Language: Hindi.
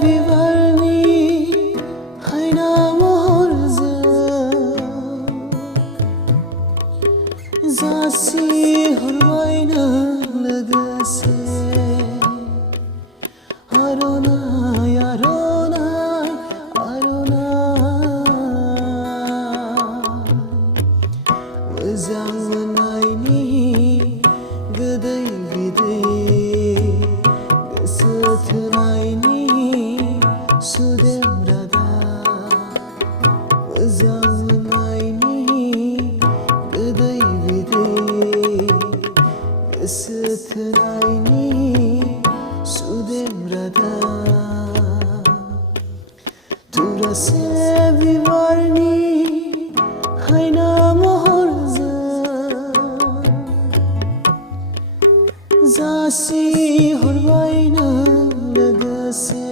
बिबारनि हायना महरजों जासि हरबायनो लोगोसे आर'नाइ आर'नाइ आर'नाइ मोजां मोननायनि गोदै बिदै गोसो थोनायनि सुदेम रादाब मोजां मोननायनि गोदै बिदै गोसो थोनायनि सुदेम रादाब थुरासे बिबारनि हायना महरजों जासि हरबायनो लोगोसे